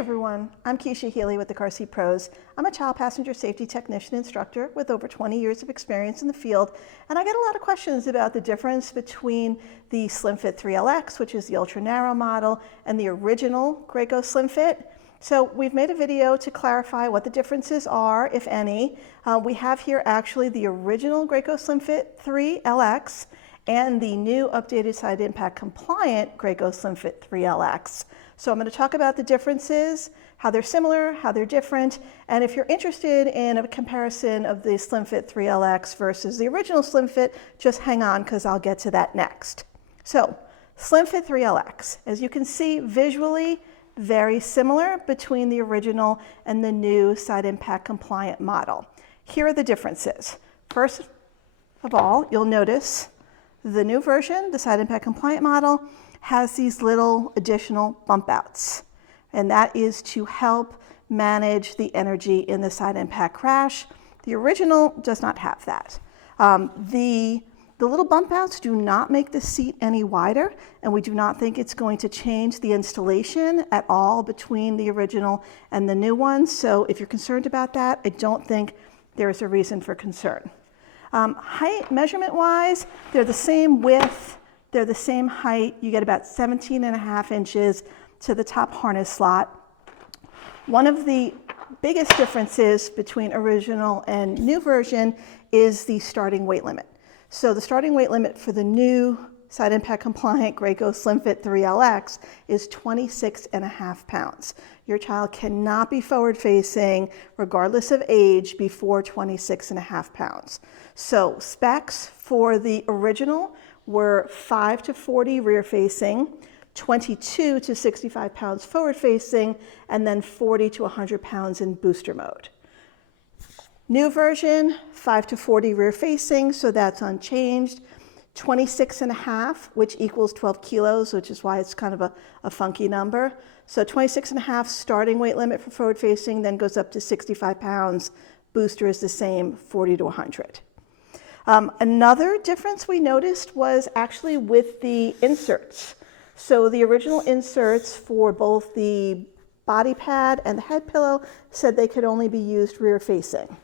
everyone, I'm Kecia Healy with the Car Seat Pros. I'm a child passenger safety technician instructor with over 20 years of experience in the field, and I get a lot of questions about the difference between the SlimFit3 LX, which is the ultra narrow model, and the original Graco SlimFit. So we've made a video to clarify what the differences are, if any. We have here actually the original Graco SlimFit3 LX and the new updated side impact compliant Graco SlimFit3 LX. So I'm going to talk about the differences, how they're similar, how they're different, and if you're interested in a comparison of the SlimFit3 LX versus the original SlimFit, just hang on because I'll get to that next. So SlimFit3 LX, as you can see visually, very similar between the original and the new side impact compliant model. Here are the differences. First of all, you'll notice the new version, the side impact compliant model, has these little additional bump outs, and that is to help manage the energy in the side impact crash. The original does not have that. The little bump outs do not make the seat any wider, and we do not think it's going to change the installation at all between the original and the new one. So if you're concerned about that, I don't think there's a reason for concern. Height measurement wise, they're the same width, they're the same height. You get about 17.5 inches to the top harness slot. One of the biggest differences between original and new version is the starting weight limit. So the starting weight limit for the new side impact compliant Graco SlimFit3 LX is 26.5 pounds. Your child cannot be forward facing regardless of age before 26.5 pounds. So specs for the original were 5 to 40 rear facing, 22 to 65 pounds forward facing, and then 40 to 100 pounds in booster mode. New version, 5 to 40 rear facing, so that's unchanged. 26.5, which equals 12 kilos, which is why it's kind of a funky number. So 26.5 starting weight limit for forward facing, then goes up to 65 pounds. Booster is the same, 40 to 100. Another difference we noticed was actually with the inserts. So the original inserts for both the body pad and the head pillow said they could only be used rear facing.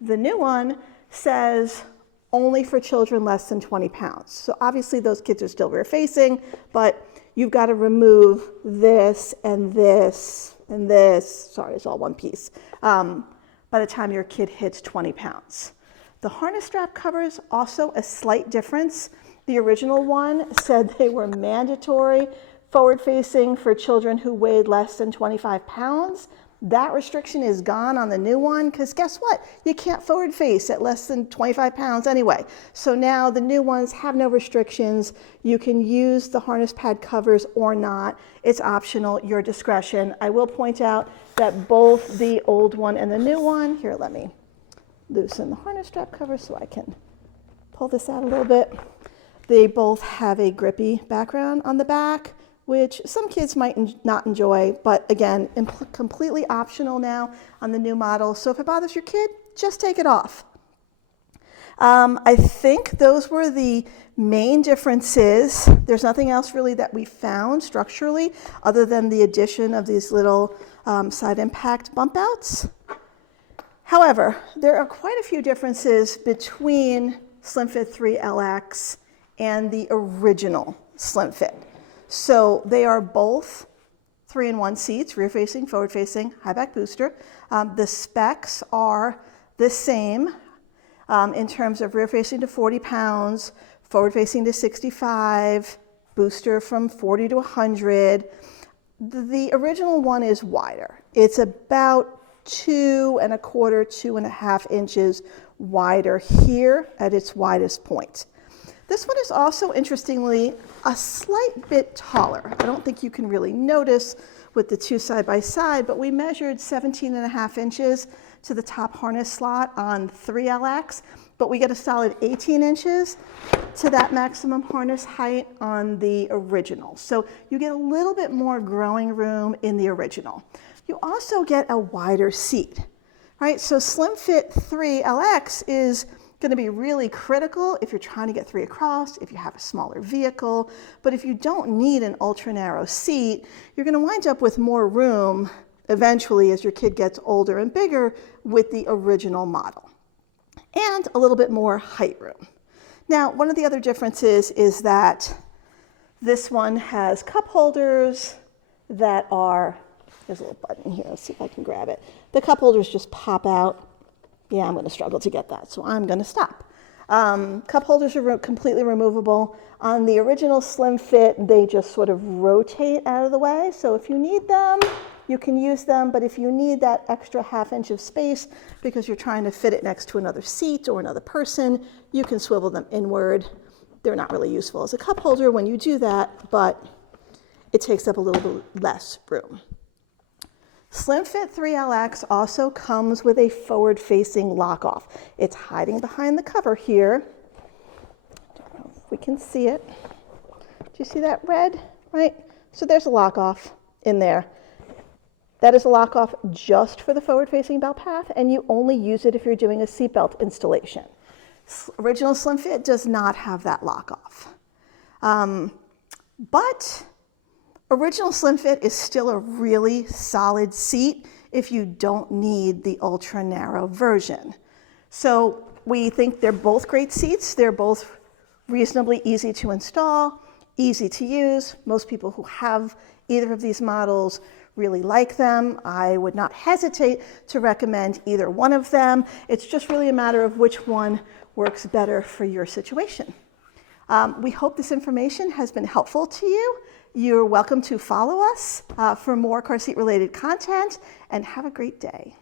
The new one says only for children less than 20 pounds. So obviously those kids are still rear facing, but you've got to remove this and this and this. Sorry, it's all one piece. By the time your kid hits 20 pounds. The harness strap covers also a slight difference. The original one said they were mandatory forward facing for children who weighed less than 25 pounds. That restriction is gone on the new one because guess what? You can't forward face at less than 25 pounds anyway. So now the new ones have no restrictions. You can use the harness pad covers or not. It's optional, your discretion. I will point out that both the old one and the new one, here, let me loosen the harness strap cover so I can pull this out a little bit. They both have a grippy background on the back, which some kids might not enjoy, but again, completely optional now on the new model. So if it bothers your kid, just take it off. I think those were the main differences. There's nothing else really that we found structurally other than the addition of these little side impact bump outs. However, there are quite a few differences between SlimFit3 LX and the original SlimFit. So they are both 3-in-1 seats, rear facing, forward facing, high back booster. The specs are the same in terms of rear facing to 40 pounds, forward facing to 65, booster from 40 to 100. The original one is wider. It's about 2.25, 2.5 inches wider here at its widest point. This one is also, interestingly, a slight bit taller. I don't think you can really notice with the two side by side, but we measured 17.5 inches to the top harness slot on 3LX, but we get a solid 18 inches to that maximum harness height on the original. So you get a little bit more growing room in the original. You also get a wider seat, right? So SlimFit3 LX is going to be really critical if you're trying to get 3 across, if you have a smaller vehicle. But if you don't need an ultra narrow seat, you're going to wind up with more room eventually as your kid gets older and bigger with the original model. And a little bit more height room. Now, one of the other differences is that this one has cup holders that are, there's a little button here, let's see if I can grab it. The cup holders just pop out. Yeah, I'm gonna struggle to get that, so I'm gonna stop. Cup holders are completely removable. On the original SlimFit, they just sort of rotate out of the way. So if you need them, you can use them, but if you need that extra ½ inch of space because you're trying to fit it next to another seat or another person, you can swivel them inward. They're not really useful as a cup holder when you do that, but it takes up a little bit less room. SlimFit3 LX also comes with a forward-facing lock-off. It's hiding behind the cover here. Don't know if we can see it. Do you see that red? Right? So there's a lock-off in there. That is a lock-off just for the forward-facing belt path, and you only use it if you're doing a seatbelt installation. Original SlimFit does not have that lock-off. But original SlimFit is still a really solid seat if you don't need the ultra narrow version. So we think they're both great seats. They're both reasonably easy to install, easy to use. Most people who have either of these models really like them. I would not hesitate to recommend either one of them. It's just really a matter of which one works better for your situation. We hope this information has been helpful to you. You're welcome to follow us for more car seat related content, and have a great day.